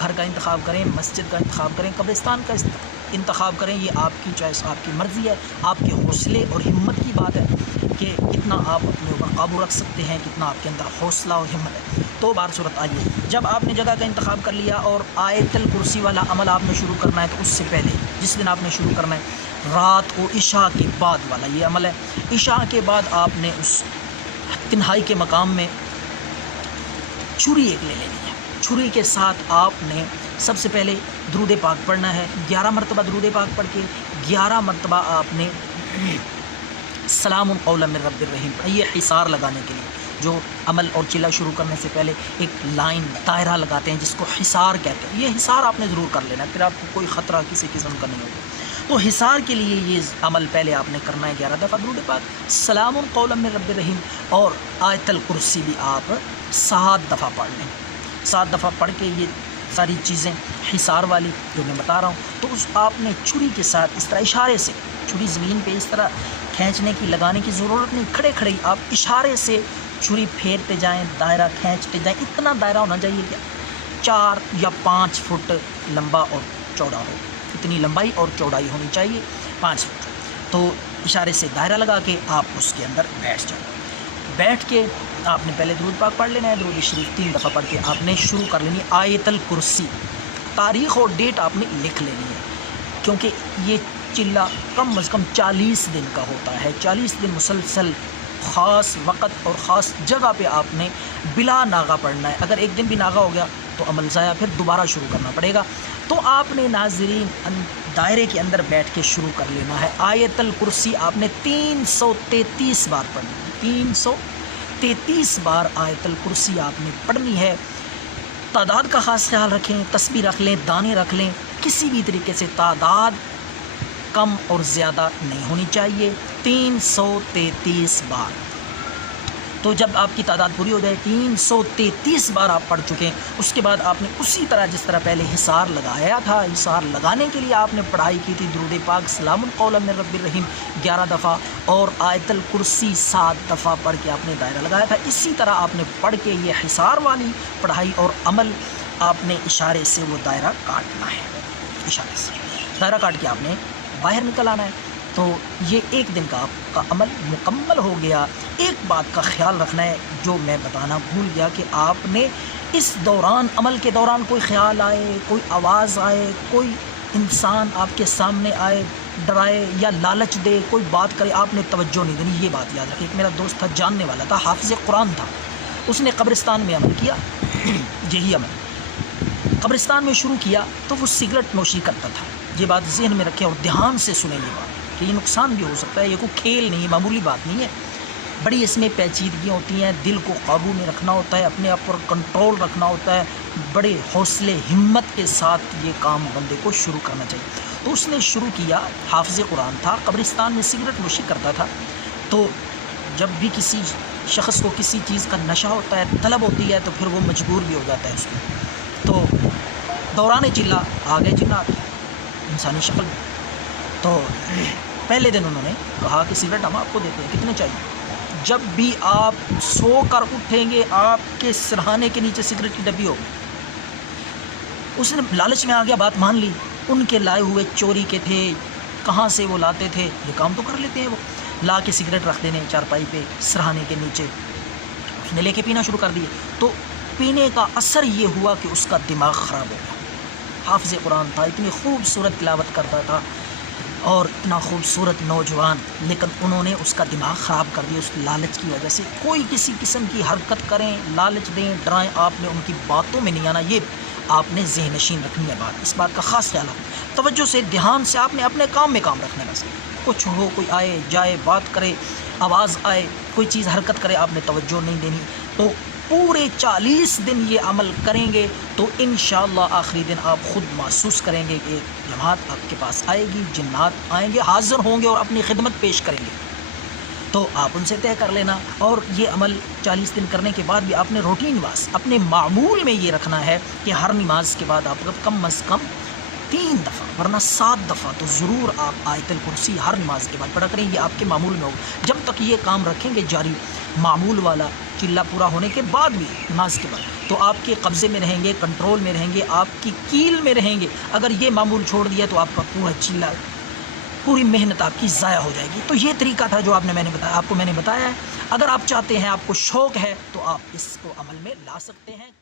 گھر کا انتخاب کریں، مسجد کا انتخاب کریں، قبرستان کا انتخاب کریں، یہ آپ کی چوائس، آپ کی مرضی ہے، آپ کے حوصلے اور ہمت کی بات ہے کہ کتنا آپ اپنے اوپر قابو رکھ سکتے ہیں، کتنا آپ کے اندر حوصلہ اور ہمت ہے۔ تو بار صورت آئیے، جب آپ نے جگہ کا انتخاب کر لیا اور آیت الکرسی والا عمل آپ نے شروع کرنا ہے، تو اس سے پہلے جس دن آپ نے شروع کرنا ہے رات کو عشاء کے بعد والا یہ عمل ہے۔ عشاء کے بعد آپ نے اس تنہائی کے مقام میں چھری ایک لے لینی ہے۔ چھری کے ساتھ آپ نے سب سے پہلے درود پاک پڑھنا ہے، 11 مرتبہ درود پاک پڑھ کے 11 مرتبہ آپ نے سلام قولا من رب الرحیم۔ یہ حصار لگانے کے لیے جو عمل اور چلہ شروع کرنے سے پہلے ایک لائن دائرہ لگاتے ہیں جس کو حصار کہتے ہیں، یہ حصار آپ نے ضرور کر لینا ہے، پھر آپ کو کوئی خطرہ کسی قسم کا نہیں ہوگا۔ تو حصار کے لیے یہ عمل پہلے آپ نے کرنا ہے، 11 دفعہ درود پاک، سلام قولا من رب الرحیم، اور آیت الکرسی بھی آپ 7 دفعہ پڑھ لیں۔ 7 دفعہ پڑھ کے یہ ساری چیزیں حصار والی جو میں بتا رہا ہوں، تو اس آپ نے چھری کے ساتھ اس طرح اشارے سے، چھری زمین پہ اس طرح کھینچنے کی لگانے کی ضرورت نہیں، کھڑے کھڑے آپ اشارے سے چھری پھیرتے جائیں، دائرہ کھینچتے جائیں۔ اتنا دائرہ ہونا چاہیے کہ 4 یا 5 فٹ لمبا اور چوڑا ہو، اتنی لمبائی اور چوڑائی ہونی چاہیے 5 فٹ۔ تو اشارے سے دائرہ لگا کے آپ اس کے اندر بیٹھ جائیں۔ بیٹھ کے آپ نے پہلے درود پاک پڑھ لینا ہے، درود شریف 3 دفعہ پڑھ کے آپ نے شروع کر لینی آیت الکرسی۔ تاریخ اور ڈیٹ آپ نے لکھ لینی ہے، کیونکہ یہ چلہ کم از کم 40 دن کا ہوتا ہے، 40 دن مسلسل خاص وقت اور خاص جگہ پہ آپ نے بلا ناغہ پڑھنا ہے۔ اگر ایک دن بھی ناغہ ہو گیا تو عمل ضائع، پھر دوبارہ شروع کرنا پڑے گا۔ تو آپ نے ناظرین دائرے کے اندر بیٹھ کے شروع کر لینا ہے۔ آیت الکرسی آپ نے 333 بار پڑھنی ہے، 333 بار آیت الکرسی آپ نے پڑھنی ہے۔ تعداد کا خاص خیال رکھیں، تسبیح رکھ لیں، دانے رکھ لیں، کسی بھی طریقے سے تعداد کم اور زیادہ نہیں ہونی چاہیے۔ 333 بار، تو جب آپ کی تعداد پوری ہو جائے، 333 بار آپ پڑھ چکے ہیں، اس کے بعد آپ نے اسی طرح جس طرح پہلے حصار لگایا تھا، حصار لگانے کے لیے آپ نے پڑھائی کی تھی درود پاک سلام قولا من رب الرحیم 11 دفعہ اور آیت الکرسی 7 دفعہ پڑھ کے آپ نے دائرہ لگایا تھا، اسی طرح آپ نے پڑھ کے یہ حصار والی پڑھائی اور عمل آپ نے اشارے سے وہ دائرہ کاٹنا ہے، اشارے سے دائرہ کاٹ کے آپ نے باہر نکل آنا ہے۔ تو یہ ایک دن کا آپ کا عمل مکمل ہو گیا۔ ایک بات کا خیال رکھنا ہے جو میں بتانا بھول گیا، کہ آپ نے اس دوران، عمل کے دوران کوئی خیال آئے، کوئی آواز آئے، کوئی انسان آپ کے سامنے آئے، ڈرائے یا لالچ دے، کوئی بات کرے، آپ نے توجہ نہیں دینی، یہ بات یاد رکھیں۔ ایک میرا دوست تھا، جاننے والا تھا، حافظ قرآن تھا، اس نے قبرستان میں عمل کیا، یہی عمل قبرستان میں شروع کیا، تو وہ سگریٹ نوشی کرتا تھا۔ یہ بات ذہن میں رکھیں اور دھیان سے سنیں یہ بات، کہ یہ نقصان بھی ہو سکتا ہے، یہ کوئی کھیل نہیں ہے، معمولی بات نہیں ہے، بڑی اس میں پیچیدگیاں ہوتی ہیں، دل کو قابو میں رکھنا ہوتا ہے، اپنے آپ پر کنٹرول رکھنا ہوتا ہے، بڑے حوصلے ہمت کے ساتھ یہ کام بندے کو شروع کرنا چاہیے۔ تو اس نے شروع کیا، حافظ قرآن تھا، قبرستان میں سگریٹ نوشی کرتا تھا۔ تو جب بھی کسی شخص کو کسی چیز کا نشہ ہوتا ہے، طلب ہوتی ہے، تو پھر وہ مجبور بھی ہو جاتا ہے اس میں۔ تو دوران چلہ آ گئے جنات انسانی شکل میں، تو پہلے دن انہوں نے کہا کہ سگریٹ ہم آپ کو دیتے ہیں، کتنے چاہیے؟ جب بھی آپ سو کر اٹھیں گے، آپ کے سرہانے کے نیچے سگریٹ کی ڈبی ہوگی۔ اس نے لالچ میں آ گیا، بات مان لی، ان کے لائے ہوئے چوری کے تھے، کہاں سے وہ لاتے تھے، یہ کام تو کر لیتے ہیں، وہ لا کے سگریٹ رکھ دینے چارپائی پہ سرہانے کے نیچے، اس نے لے کے پینا شروع کر دیے۔ تو پینے کا اثر یہ ہوا کہ اس کا دماغ خراب ہو گیا۔ حافظ قرآن تھا، اتنی خوبصورت تلاوت کرتا تھا اور اتنا خوبصورت نوجوان، لیکن انہوں نے اس کا دماغ خراب کر دیا اس لالچ کی وجہ سے۔ کوئی کسی قسم کی حرکت کریں، لالچ دیں، ڈرائیں، آپ نے ان کی باتوں میں نہیں آنا، یہ آپ نے ذہن نشین رکھنی ہے بات، اس بات کا خاص خیال رکھیں، توجہ سے، دھیان سے آپ نے اپنے کام میں کام رکھنا ہے۔ بس کچھ ہو، کوئی آئے جائے، بات کرے، آواز آئے، کوئی چیز حرکت کرے، آپ نے توجہ نہیں دینی۔ تو پورے 40 دن یہ عمل کریں گے تو انشاءاللہ آخری دن آپ خود محسوس کریں گے کہ جماعت آپ کے پاس آئے گی، جنات آئیں گے، حاضر ہوں گے اور اپنی خدمت پیش کریں گے۔ تو آپ ان سے طے کر لینا، اور یہ عمل 40 دن کرنے کے بعد بھی آپ نے روٹین واس اپنے معمول میں یہ رکھنا ہے کہ ہر نماز کے بعد آپ کم از کم 3 دفعہ ورنہ 7 دفعہ تو ضرور آپ آیت الکرسی ہر نماز کے بعد پڑھا کریں، یہ آپ کے معمول میں ہوگا۔ جب تک یہ کام رکھیں گے جاری معمول والا چلا پورا ہونے کے بعد بھی نماز کے بعد تو آپ کے قبضے میں رہیں گے، کنٹرول میں رہیں گے، آپ کی کیل میں رہیں گے۔ اگر یہ معمول چھوڑ دیا تو آپ کا پورا چلا، پوری محنت آپ کی ضائع ہو جائے گی۔ تو یہ طریقہ تھا جو میں نے بتایا، آپ کو میں نے بتایا ہے۔ اگر آپ چاہتے ہیں، آپ کو شوق ہے تو آپ اس کو عمل میں لا سکتے ہیں۔